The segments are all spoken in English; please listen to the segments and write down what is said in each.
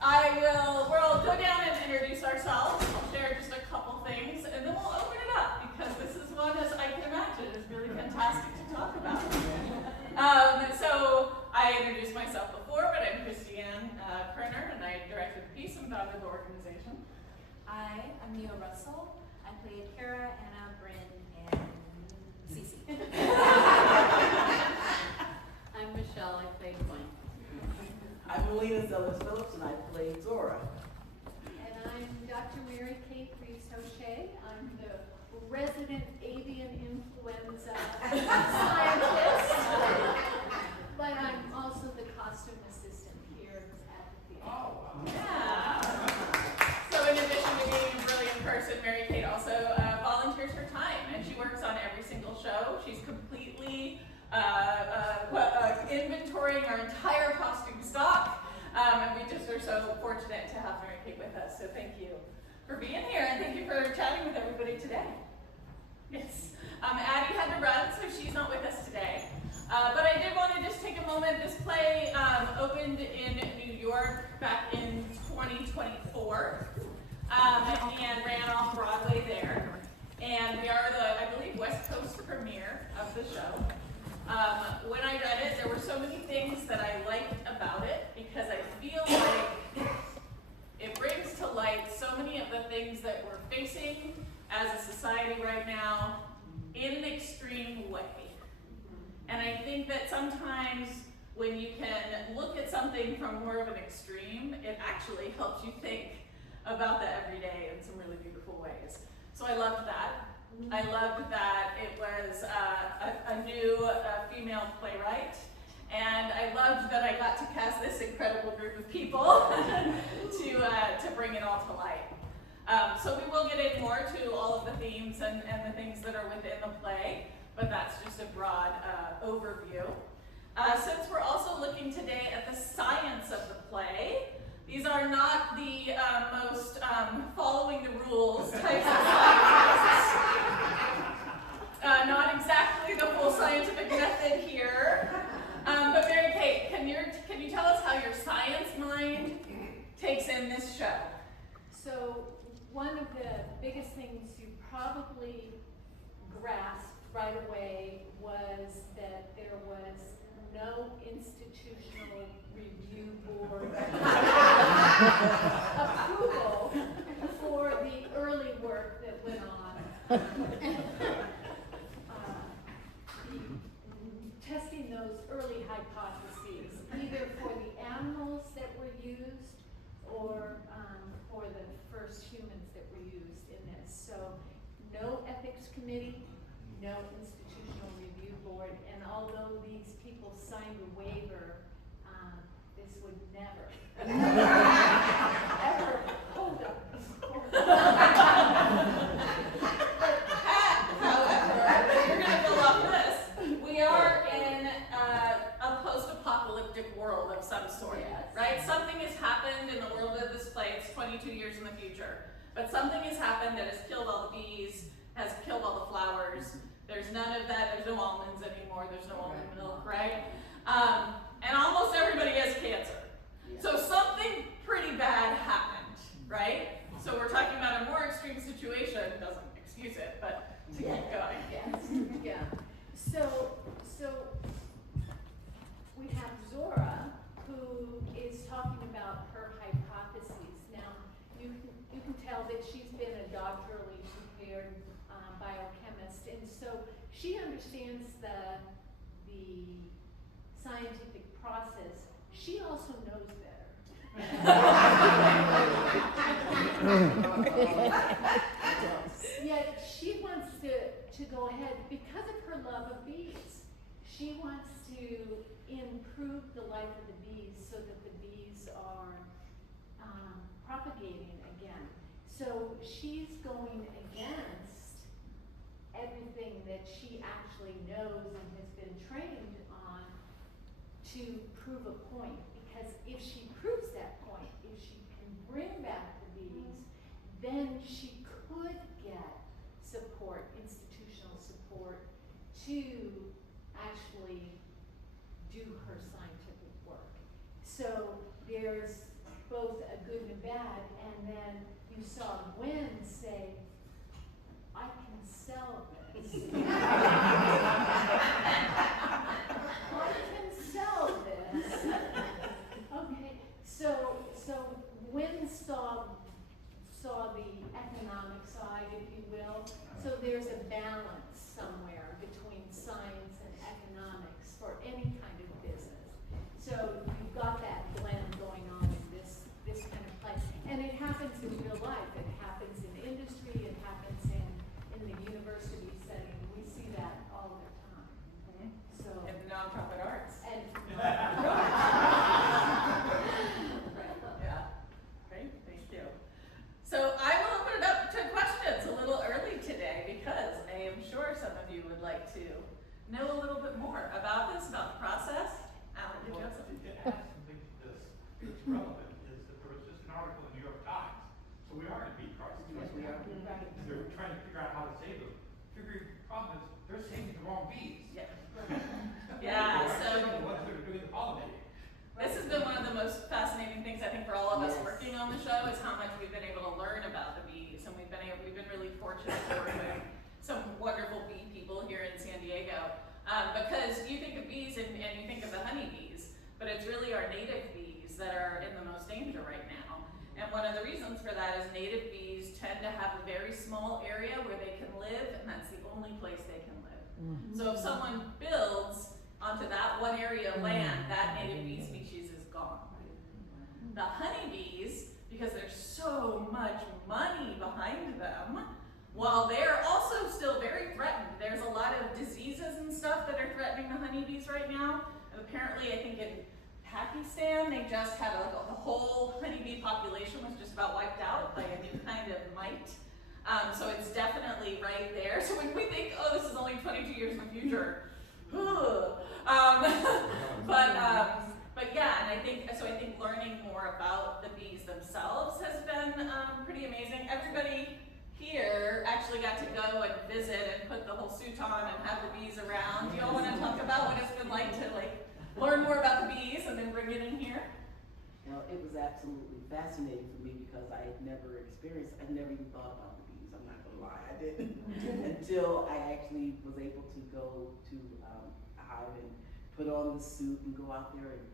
We'll go down and introduce ourselves. I'll share just a couple things, and then we'll open it up, because this is one, as I can imagine, is really fantastic to talk about. So I introduced myself before, but I'm Christiane Kerner, and I directed the piece and founded the organization. Hi, I'm Mia Russell. I play Kara, Anna, Bryn, and Cece. I'm Michelle. I play Gwen. I'm Melina Sellers-Phillips, and I play Zora. And I'm Dr. Mary Kate Reese-O'Shea. I'm the resident avian influenza scientist, but I'm also the costume assistant here at the theater. Oh, wow. Yeah. So in addition to being a brilliant person, Mary Kate also volunteers her time, and she works on every single show. She's completely inventorying our entire costume stock, and we just are so fortunate to have Mary Kate with us. So thank you for being here, and thank you for chatting with everybody today. Yes, Addie had to run, so she's not with us today. But I did want to just take a moment. This play opened in New York back in 2024 and ran off Broadway there. And we are the, I believe, West Coast premiere of the show. When I read it, there were so many things that I liked about it, because I feel like it brings to light so many of the things that we're facing as a society right now in an extreme way. And I think that sometimes when you can look at something from more of an extreme, it actually helps you think about the everyday in some really beautiful ways. So I loved that. I loved that it was a new female playwright, and I loved that I got to cast this incredible group of people to bring it all to light. So we will get in more to all of the themes and the things that are within the play, but that's just a broad overview. Since we're also looking today at the science of the play, these are not the most following the rules types of scientists. Not exactly the full scientific method here. But Mary Kate, can you tell us how your science mind takes in this show? So one of the biggest things you probably grasped right away was that there was no institutional review board approval for the early work that went on. Testing those early hypotheses, either for the animals that were used or for the first humans that were used in this. So no ethics committee, no institutional review board, and although these people signed a waiver, this would never, ever hold up. However, you're going to build off this. We are in a post-apocalyptic world of some sort, Yes. right? Something has happened in the world of this play. It's 22 years in the future. But something has happened that has killed all the bees, has killed all the flowers. There's none of that. There's no almonds anymore. There's no almond milk, right? And almost everybody has cancer. Yeah. So something pretty bad happened, right? So we're talking about a more extreme situation. Doesn't excuse it, but to keep going. Yes, yeah. So we have Zora, who is talking about her hypotheses. Now, you can tell that she's been a doctorally prepared biochemist, and so she understands the scientific process. She also knows better. Yet she wants to go ahead, because of her love of bees, she wants to improve the life of the bees so that the bees are propagating again. So she's going against everything that she actually knows and has been trained on to prove a point. Because if she proves that point, if she can bring back the bees, then she could get support, institutional support, to actually do her scientific work. So there's both a good and a bad, and then you saw Gwen say, I can sell this. I can sell this. Okay, so Gwen saw the economic side, if you will. So there's a balance somewhere between science and economics for any kind of business. So you've got that blend going on in this kind of place. And it happens in real life. It happens in industry. It happens in the university setting. We see that all the time. So And the nonprofit arts. and Yeah, great, thank you. So I will open it up to questions a little early today because I am sure some of you would like to know a little bit more about this, about the process. Alan, did you have something? To add something to this, it's relevant, is that there was just an article in the New York Times, so we are in a bee crisis. Yes, we are. right. And they're trying to figure out how to save them. Figuring the problem is, they're saving the wrong bees. Yeah. They're Yeah, saving so the ones that are doing the pollinating. this has been one of the most fascinating things I think for all of us Yes. working on the show is how much we've been able to learn about the bees, and we've been really fortunate to work with some wonderful bee people here in San Diego. Because you think of bees and you think of the honeybees, but it's really our native bees that are in the most danger right now. And one of the reasons for that is native bees tend to have a very small area where they can live, and that's the only place they can live. So if someone builds onto that one area of land, that native bee species is gone. The honeybees, because there's so much money behind them, while they're also still very threatened, there's a lot of diseases and stuff that are threatening the honeybees right now. And apparently, I think in Pakistan, they just had the whole honeybee population was just about wiped out by a new kind of mite. So it's definitely right there. So when we think, oh, this is only 22 years in the future, but yeah, and I think learning more about the bees themselves has been pretty amazing. Everybody here actually got to go and visit and put the whole suit on and have the bees around. Do you all want to talk about what it's been like to learn more about the bees and then bring it in here? Well, it was absolutely fascinating for me because I had never even thought about the bees. I'm not gonna lie, I didn't until I actually was able to go to a hive and put on the suit and go out there, and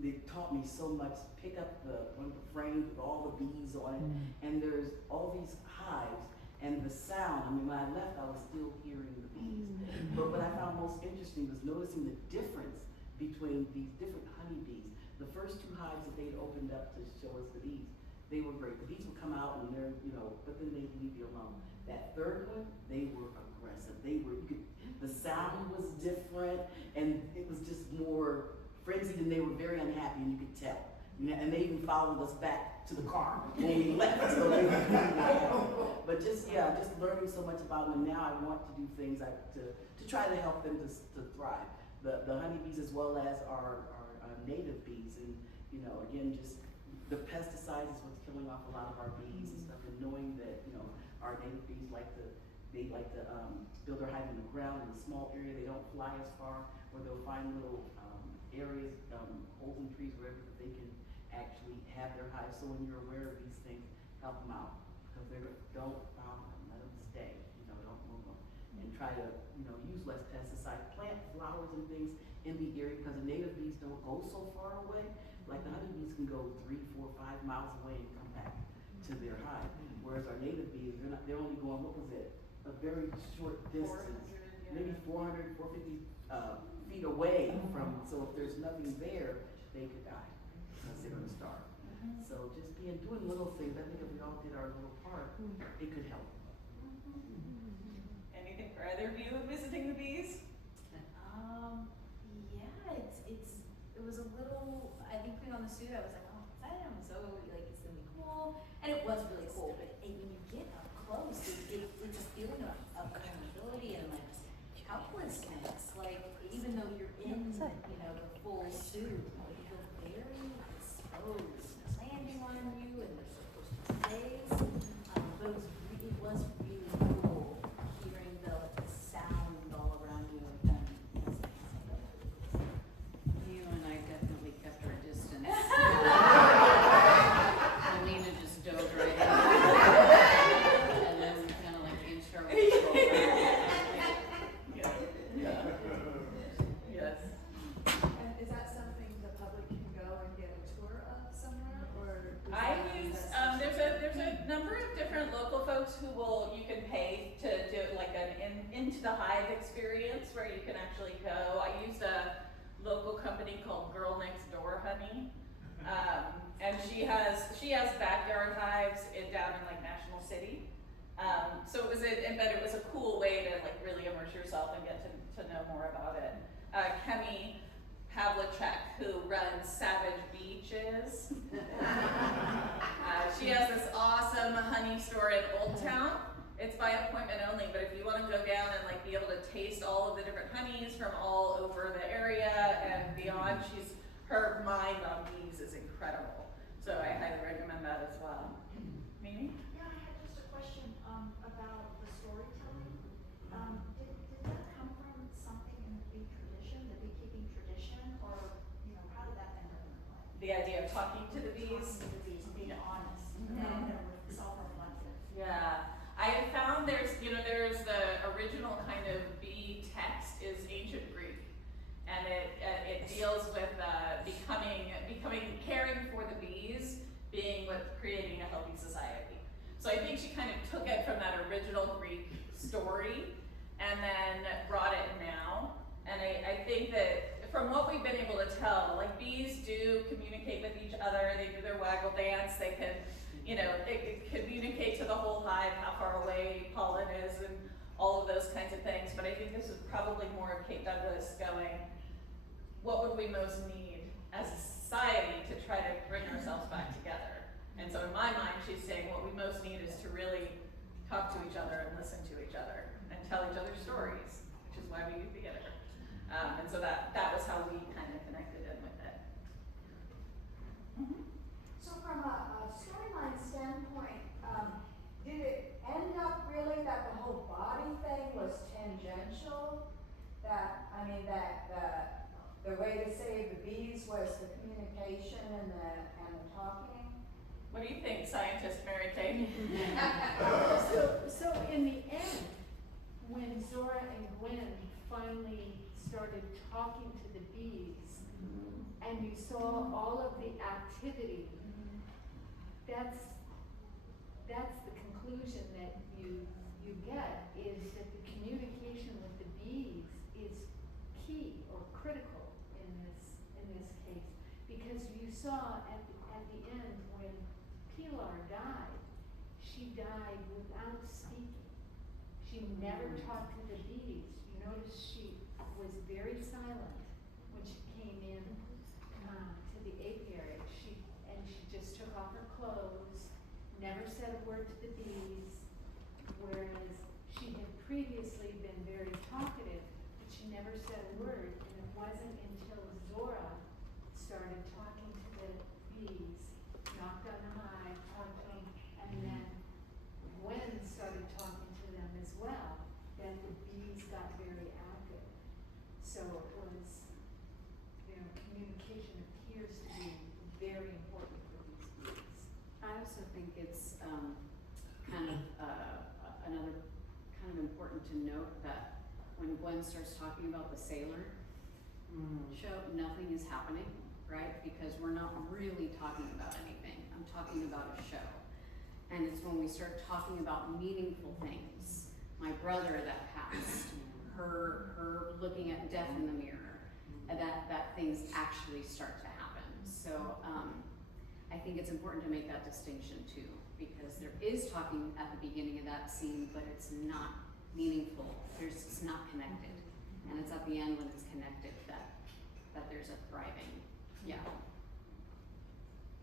they taught me so much. Pick up one of the frames with all the bees on it, and there's all these hives and the sound. I mean, when I left, I was still hearing the bees. But what I found most interesting was noticing the difference between these different honeybees. The first two hives that they'd opened up to show us the bees, they were great. The bees would come out and they're, but then they'd leave you alone. That third one, they were aggressive. The sound was different, and it was just more frenzied, and they were very unhappy, and you could tell. And they even followed us back to the car when we left. So they were but just learning so much about them. And now I want to do things to try to help them to thrive. The honeybees as well as our native bees, and again, just the pesticides is what's killing off a lot of our bees and stuff. And knowing that our native bees like to build their hive in the ground in a small area. They don't fly as far, or they'll find little areas, holes in trees, wherever that they can actually have their hive. So when you're aware of these things, help them out, because don't bother them, let them stay, don't move them, and try to use less pesticides, plant flowers and things in the area, because the native bees don't go so far away. Like the honeybees can go 3, 4, 5 miles away and come back to their hive, whereas our native bees, they're only going, what was it, a very short distance, maybe 400, 450 feet away from, so if there's nothing there, they could die because they're gonna starve. So just doing little things, I think if we all did our little part, it could help. Anything for either of you of visiting the bees? Yeah, it was a little, I think putting on the suit, I was like, oh, excited, I'm so, it's gonna be cool, and it was really cool, but when you get up close, it's a feeling of vulnerability and helplessness, even though you're in, the full suit, you feel very exposed, landing on you, and they're supposed to stays, but it was really cool hearing the sound all around you and then. You and I definitely kept our distance. number of different local folks who you can pay to do like an into the hive experience where you can actually go. I used a local company called Girl Next Door Honey. And she has backyard hives down in like National City. So it was a cool way to like really immerse yourself and get to know more about it. Kemi Pavlicek, who runs Savage Beaches. She has this awesome honey store in Old Town. It's by appointment only, but if you want to go down and like be able to taste all of the different honeys from all over the area and beyond, her mind on bees is incredible. So I highly recommend that as well. Mimi? Yeah, I had just a question about the storytelling. Did that come from something in the bee tradition, the beekeeping tradition, or how did that enter into play? The idea of talking to the bees. Talking to the bees, being honest, self-reflective. Yeah, I have found there's the original kind of bee text is ancient Greek, and it deals with caring for the bees, being with creating a healthy society. So I think she kind of took it from that original Greek story and then brought it now. And I think that from what we've been able to tell, like bees do communicate with each other, they do their waggle dance, they can communicate to the whole hive how far away pollen is and all of those kinds of things. But I think this is probably more of Kate Douglas going, what would we most need as a society to try to bring ourselves back together? And so in my mind, she's saying what we most need is to really talk to each other and listen to each other and tell each other stories, which is why we do theater. And so that was how we kind of connected in with it. Mm-hmm. So from a storyline standpoint, did it end up really that the whole body thing was tangential? That the way to save the bees was the communication and the talking? What do you think, scientist Mary Kay? So in the end, when Zora and Gwen finally started talking to the bees, and you saw all of the activity, that's the conclusion that you get, is that the communication with the bees is key or critical in this case, because you saw at the end when Pilar died, she died without speaking. She never talked to the bees. You notice she was very silent when she came in to the apiary. She just took off her clothes, never said a word to the bees, whereas she had previously been very talkative, but she never said a word. And it wasn't until Zora started talking to the bees, knocked on the hive, talked to them, and then Gwen started talking to them as well, that the bees got very active. So it was, communication appears to be very important for these bees. I also think it's another kind of important to note that when Gwen starts talking about the sailor show, nothing is happening, right? Because we're not really talking about anything. I'm talking about a show. And it's when we start talking about meaningful things, my brother that passed, her looking at death in the mirror, that things actually start to happen. So I think it's important to make that distinction too, because there is talking at the beginning of that scene, but it's not meaningful. It's not connected. And it's at the end when it's connected that there's a thriving, yeah.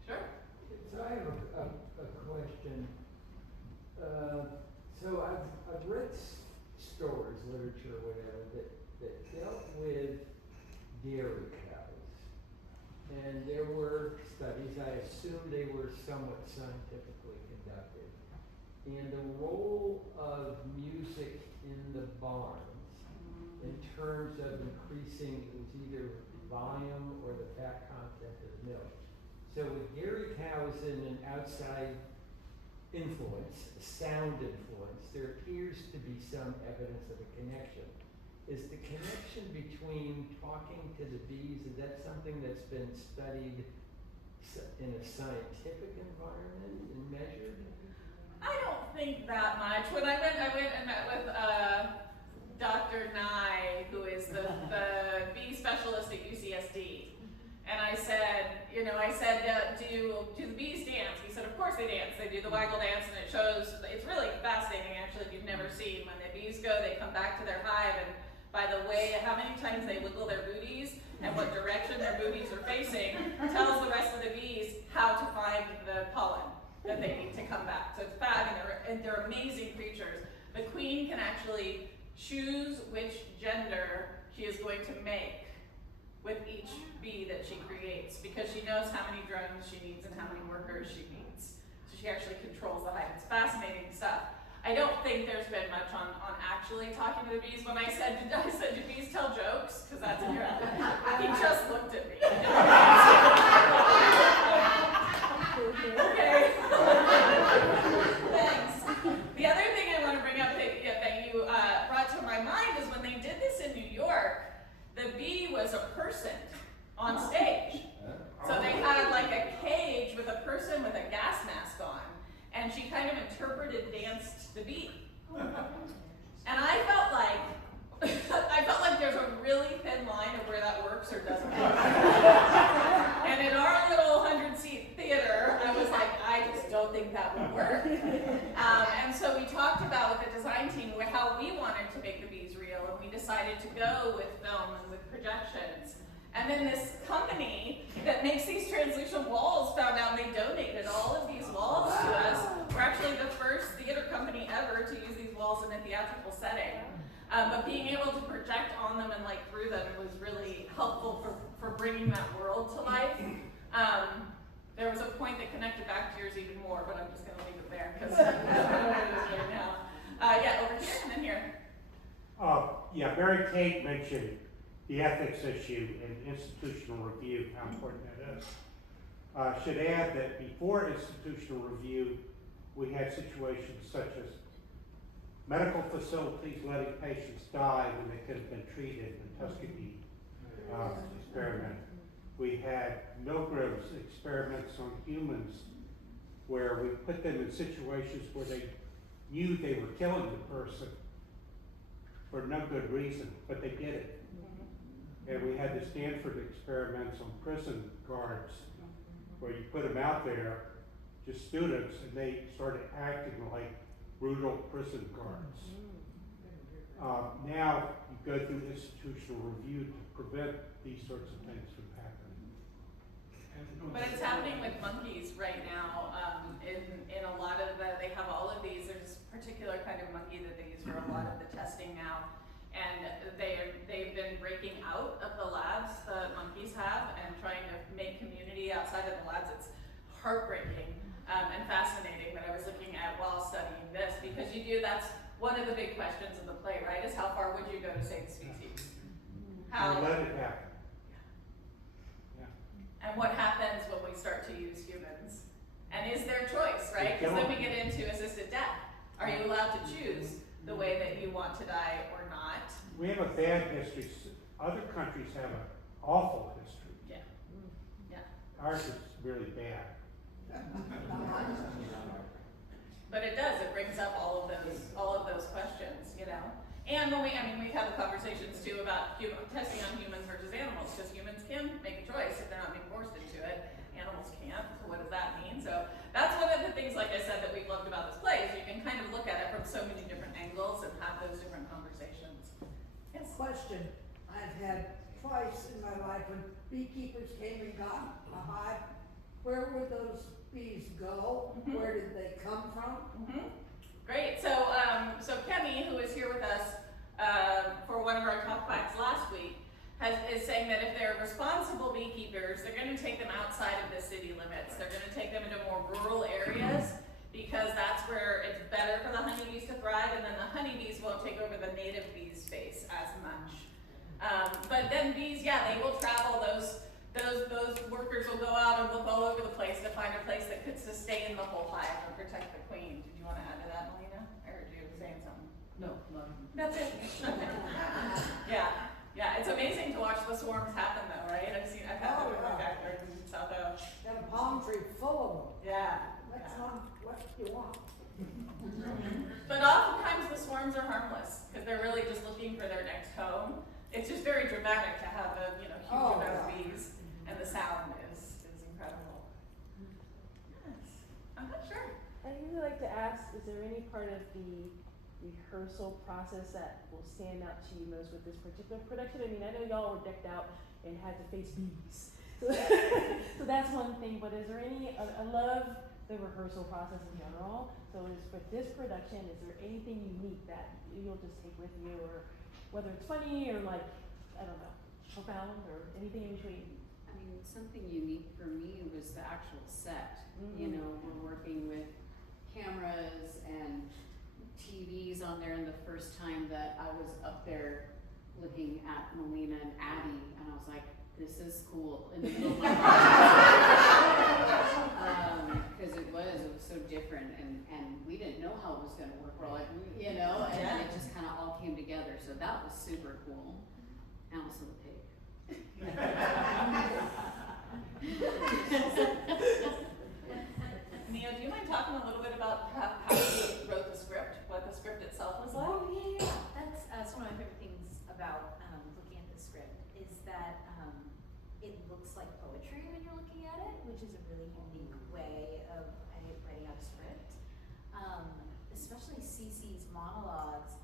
Sure. So I have a question. So I've read stories, literature, whatever, that dealt with dairy cows. And there were studies, I assume they were somewhat scientifically conducted. And the role of music in the barns in terms of increasing, it was either volume or the fat content of milk. So with dairy cows and an outside influence, sound influence, there appears to be some evidence of a connection. Is the connection between talking to the bees, is that something that's been studied in a scientific environment and measured? I don't think that much. When I went and met with Dr. Nye, who is the bee specialist at UCSD. And I said, do the bees dance? He said, of course they dance. They do the waggle dance, and it shows, it's really fascinating actually if you've never seen. When the bees go, they come back to their hive, and by the way, how many times they wiggle their booties and what direction their booties are facing tells the rest of the bees how to find the pollen that they need to come back. So it's and they're amazing creatures. The queen can actually choose which gender she is going to make with each bee that she creates, because she knows how many drones she needs and how many workers she needs. So she actually controls the hive. It's fascinating stuff. I don't think there's been much on actually talking to the bees. When I said, do bees tell jokes? Because that's in your he just looked at me. Okay. Thanks. The other thing I want to bring up that you brought to my mind is when they did this in New York, the bee was a person on stage. So they had like a cage with a person with a gas mask on, and she kind of danced the bee. And I felt like there's a really thin line of where that works or doesn't work. And in our little 100-seat theater, I was like, I just don't think that would work. And so we talked about with the design team how we wanted to make the bees real, and we decided to go with film and with projections. And then this company that makes these translucent walls found out they donated all of these walls to us. We're actually the first theater company ever to use these walls in a theatrical setting. But being able to project on them and through them was really helpful for bringing that world to life. There was a point that connected back to yours even more, but I'm just going to leave it there because I don't know what it is right now. Yeah, over here and then here. Yeah, Mary Kate mentioned the ethics issue and institutional review, how important that is. Should add that before institutional review, we had situations such as medical facilities letting patients die when they could have been treated in the Tuskegee experiment. We had Milgram's experiments on humans where we put them in situations where they knew they were killing the person for no good reason, but they did it. And we had the Stanford experiments on prison guards where you put them out there, just students, and they started acting like brutal prison guards. Now you go through institutional review to prevent these sorts of things from happening. But it's happening with monkeys right now. In a lot of they have all of these. There's a particular kind of monkey that they use for a lot of the testing now. And they've been breaking out of the labs, the monkeys have, and trying to make community outside of the labs. It's heartbreaking and fascinating that I was looking at while studying this, because that's one of the big questions of the play, right, is how far would you go to save the species? How? Let it happen. Yeah. And what happens when we start to use humans? And is there choice, right? Because then we get into assisted death. Are you allowed to choose the way that you want to die or not? We have a bad history. Other countries have an awful history. Yeah. Yeah. Ours is really bad. But it does. It brings up all of those questions, you know. And when we've had the conversations too about testing on humans versus animals, because humans can make a choice if they're not being forced into it. Animals can't. So what does that mean? So that's one of the things, like I said, that we've loved about this play is you can kind of look at it from so many different angles and have those different conversations. Yes. Question. I've had twice in my life when beekeepers came and got a hive. Where would those bees go? Mm-hmm. Where did they come from? Mm-hmm. Great. So Kemi, who was here with us for one of our Talkbacks last week, is saying that if they're responsible beekeepers, they're going to take them outside of the city limits. They're going to take them into more rural areas because that's where it's better for the honeybees to thrive, and then the honeybees won't take over the native bees' space as much. But then bees, they will travel. Those workers will go out and look all over the place to find a place that could sustain the whole hive and protect the queen. Did you want to add to that, Melina? I heard you saying something. No. That's it. Yeah, it's amazing to watch the swarms happen though, right? I've had them in my backyard in South Oak. Got a palm tree full of them. Yeah. That's not what you want. But oftentimes the swarms are harmless, because they're really just looking for their next home. It's just very dramatic to have a, huge Oh, amount of yeah. bees, and the sound is incredible. Yes, I'm not sure. I usually like to ask, is there any part of the rehearsal process that will stand out to you most with this particular production? I mean, I know y'all were decked out and had to face bees. So that's one thing, but is there any, I love the rehearsal process in general. So for this production, is there anything unique that you'll just take with you, or whether it's funny or like, I don't know, profound or anything in between? I mean, something unique for me was the actual set. You know, we're working with cameras and TVs on there, and the first time that I was up there looking at Melina and Addie, and I was like, this is cool, in the middle of my because it was so different, and we didn't know how it was gonna work. We're like, and then it just kind of all came together, so that was super cool. And also the pig. Mia, do you mind talking a little bit about how you wrote the script, what the script itself was like? Oh, yeah. That's one of my favorite things about looking at the script is that it looks like poetry when you're looking at it, which is a really unique way of writing out a script. Especially Cece's monologues,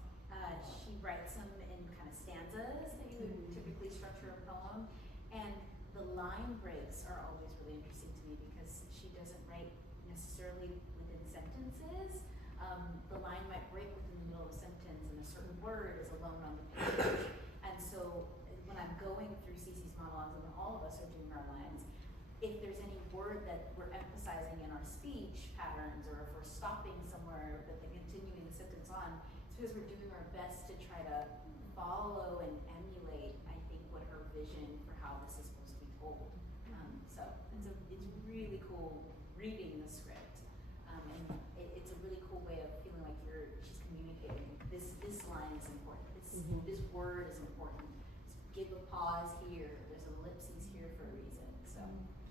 she writes them in kind of stanzas that you would typically structure a poem, and the line breaks are always really interesting to me because she doesn't write necessarily within sentences. The line might break within the middle of a sentence and a certain word is alone on the page. And so when I'm going through Cece's monologues, and when all of us are doing our lines, if there's any word that we're emphasizing in our speech patterns, or if we're stopping somewhere but then continuing the sentence on, it's because we're doing our best to try to follow and emulate, I think, what her vision for how this is supposed to be told. So it's really cool reading the script, and it's a really cool way of feeling like she's communicating. This line is important. This word is important. Give a pause here. There's an ellipses here for a reason. So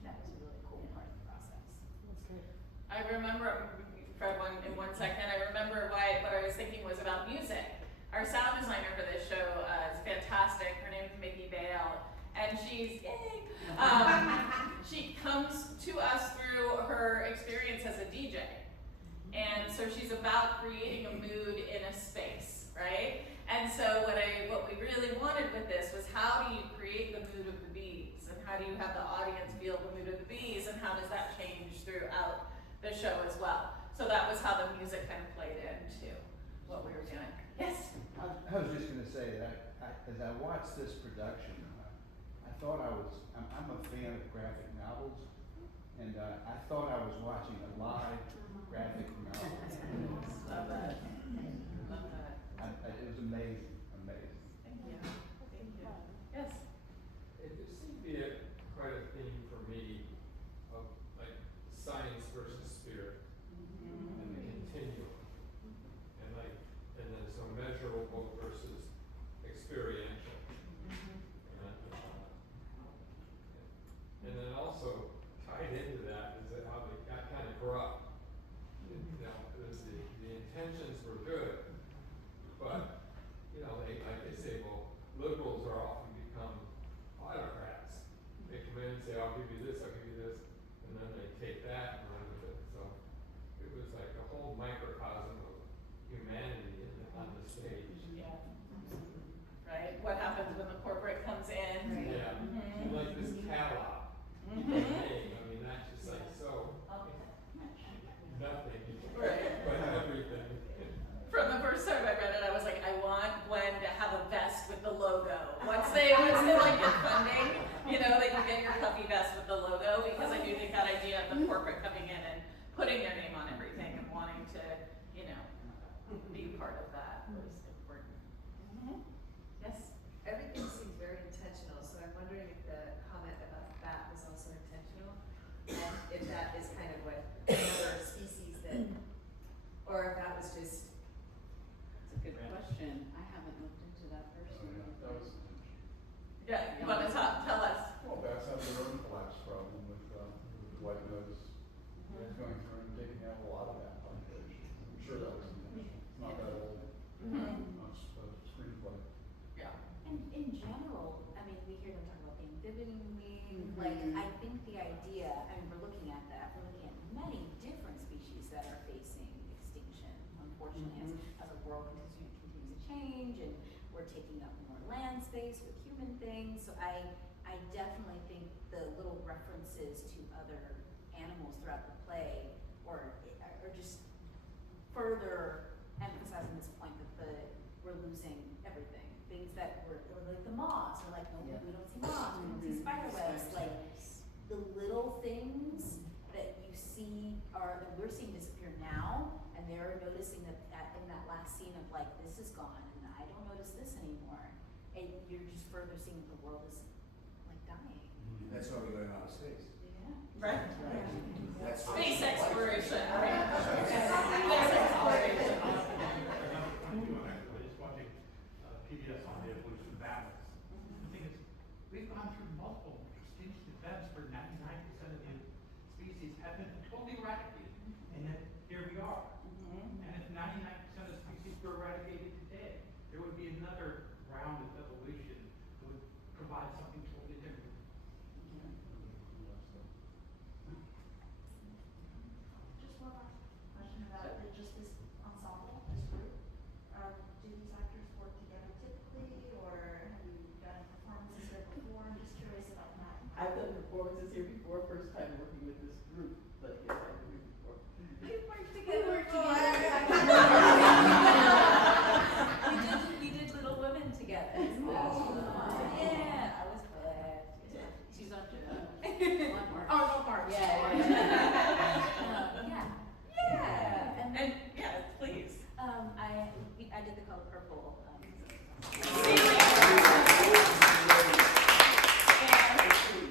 that was a really cool part of the process. That's great. I remember, Fred, in 1 second, I remember what I was thinking was about music. Our sound designer for this show is fantastic. Her name is Mickey Bale, and she's, yay! She comes to us through her experience as a DJ. And so she's about creating a mood in a space, right? And so what we really wanted with this was, how do you create the mood of the bees, and how do you have the audience feel the mood of the bees, and how does that change throughout the show as well? So that was how the music kind of played into what we were doing. Yes? I was just gonna say that as I watched this production, I thought I'm a fan of graphic novels, and I thought I was watching a live graphic novel. Love that. Love that. It was amazing. Thank you. Thank you. Yes? It seemed to be quite a theme for me of like science versus spirit and the continuum, and then so measurable versus experiential, and then also tied into that is that how they got kind of corrupt. The intentions were good, but they say, well, liberals are often become autocrats. They come in and say, I'll give you this, and then they take that and run with it. So it was like a whole microcosm of humanity on the stage. Yeah. Right? What happens when the corporate comes in? Yeah. Mm-hmm. And like this catalog, Mm-hmm. that's just like so nothing, Right. but everything. From the first time I read it, I was like, I want Gwen to have a vest with the logo. Once they like get funding, that you get your puppy vest with the logo, because I do think that idea of the corporate coming in and putting their name on everything and wanting to, be part of that was important. Mm-hmm. Yes? Everything seems very intentional, so I'm wondering if the comment about that was also intentional, and if that is kind of what another species that, or if that was just. It's a good question. I haven't looked into that personally. That was Yeah, you want to tell us? well, bats have their own collapse problem with white nose going through and taking out a lot of that population. sure that was intentional, it's not that old, screenplay. Yeah. And in general, I mean, we hear them talk about the amphibian league, like, I think the idea, I mean, we're looking at many different species that are facing extinction, unfortunately, as the world continues to change, and we're taking up more land space with human things, so I definitely think the little references to other animals throughout the play, or just further emphasizing this point that we're losing everything. Things that or like the moths, or like, no, we don't see moths, we don't see spider webs, like, the little things that you see that we're seeing disappear now, and they're noticing that in that last scene of like, this is gone, and I don't notice this anymore, and you're just further seeing that the world is like dying. That's why we're going out of space. Yeah. Right. That's Space exploration, right? Space exploration. I was just watching PBS on the evolution of mammals. The thing is, we've gone through multiple extinction events where 99% of the species have been totally eradicated, and yet here we are. And if 99% of the species were eradicated today, there would be another round of evolution that would provide something totally different. Just one last question about just this ensemble, this group. Do these actors work together typically, or have you done performances here before? I'm just curious about that. I've done performances here before, first time working with this group, but yes, I've been here before. We worked together. We did Little Women together. Yeah, I was glad. She's on March. Oh, no, March. Yeah. And yeah, please. I did the color purple.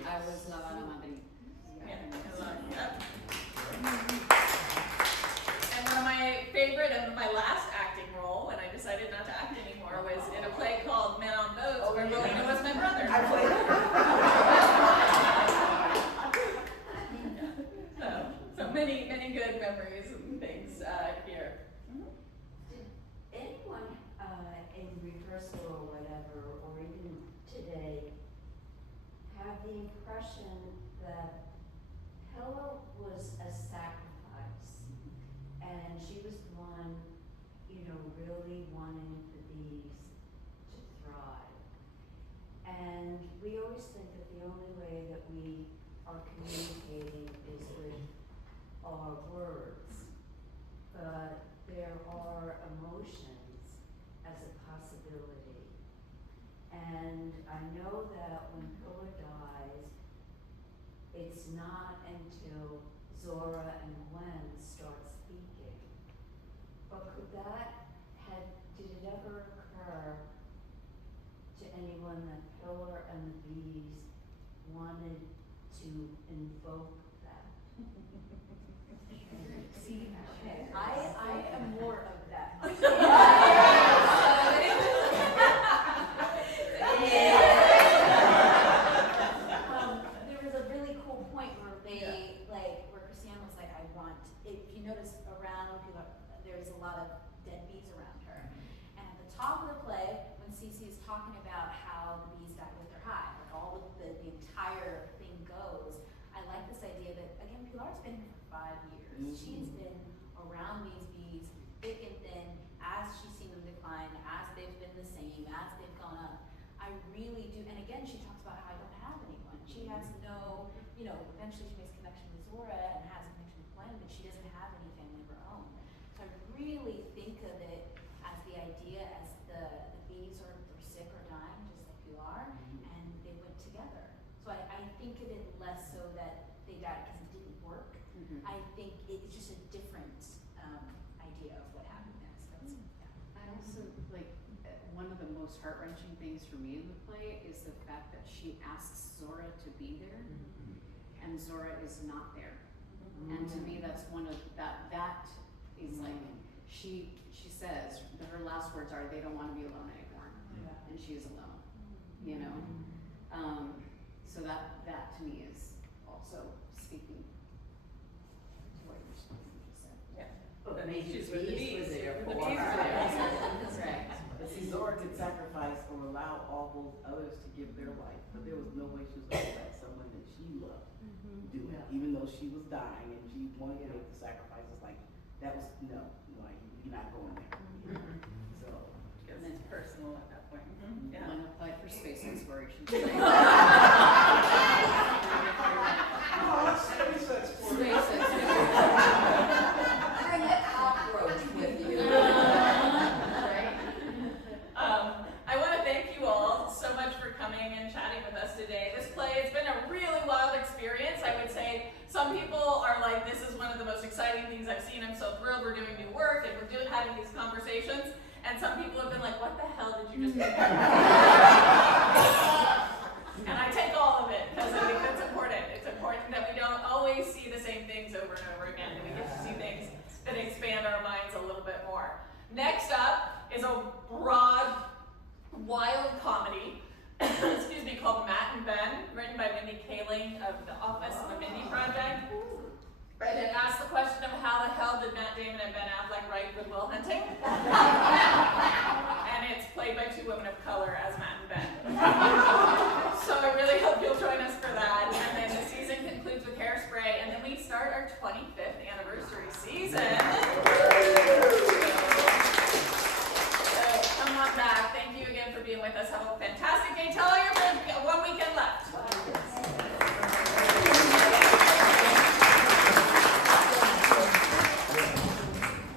I was not on a matinee. And one of my favorite and my last acting role, when I decided not to act anymore, was in a play called Men on Boats, where Rowena was my brother. I played So many good memories and things here. Did anyone in rehearsal or whatever, or even today, have the impression that Pillow was a sacrifice, and she was the one, really wanting the bees to thrive? And we always think that the only way that we are communicating is with our words, but there are emotions as a possibility. And I know that when Pillar dies, it's not until Zora and Gwen start speaking. But did it ever occur to anyone that Pillar and the bees wanted to invoke that? See, I am more of that. There was a really cool point where where Christiane was like, if you notice around people, there's a lot of dead bees around her. And at the top of the play, when Cece is talking about how the bees died with their hive, like all of the entire thing goes, I like this idea that, again, Pilar's been here for 5 years. She's been around these bees, thick and thin, as she's seen them decline, as they've been the same, as they've gone up. I really do, and again, she talks about how I don't have anyone. She has no, eventually she makes a connection with Zora and has a connection with Gwen, but she doesn't have any family of her own. So I really think of it as the idea as the bees are sick or dying, just like Pilar, and they went together. So I think of it less so that they died because it didn't work. I think it's just a different idea of what happened there. So I also, one of the most heart-wrenching things for me in the play is the fact that she asks Zora to be there, and Zora is not there. And to me, that's one of, that is like, she says, her last words are, they don't want to be alone anymore. And she is alone, so that to me is also speaking to what you're just saying. Yeah. But That maybe she's the with the bees wanted to make the sacrifices, like, that was, no, like, you're not going there. So, Because it's personal at that point. Yeah. When I applied for space exploration. Space exploration. Space exploration. Bring a cockroach with you. Right? I want to thank you all so much for coming and chatting with us today. This play, it's been a really wild experience. I would say some people are like, this is one of the most exciting things I've seen. I'm so thrilled we're doing new work and we're having these conversations. And some people have been like, what the hell did you just do? And I take all of it because I think that's important. It's important that we don't always see the same things over and over again, and we get to see things that expand our minds a little bit more. Next up is a broad, wild comedy, excuse me, called Matt and Ben, written by Mindy Kaling of The Office and the Mindy Project. And it asks the question of how the hell did Matt Damon and Ben Affleck write Good Will Hunting? And it's played by two women of color as Matt and Ben. So I really hope you'll join us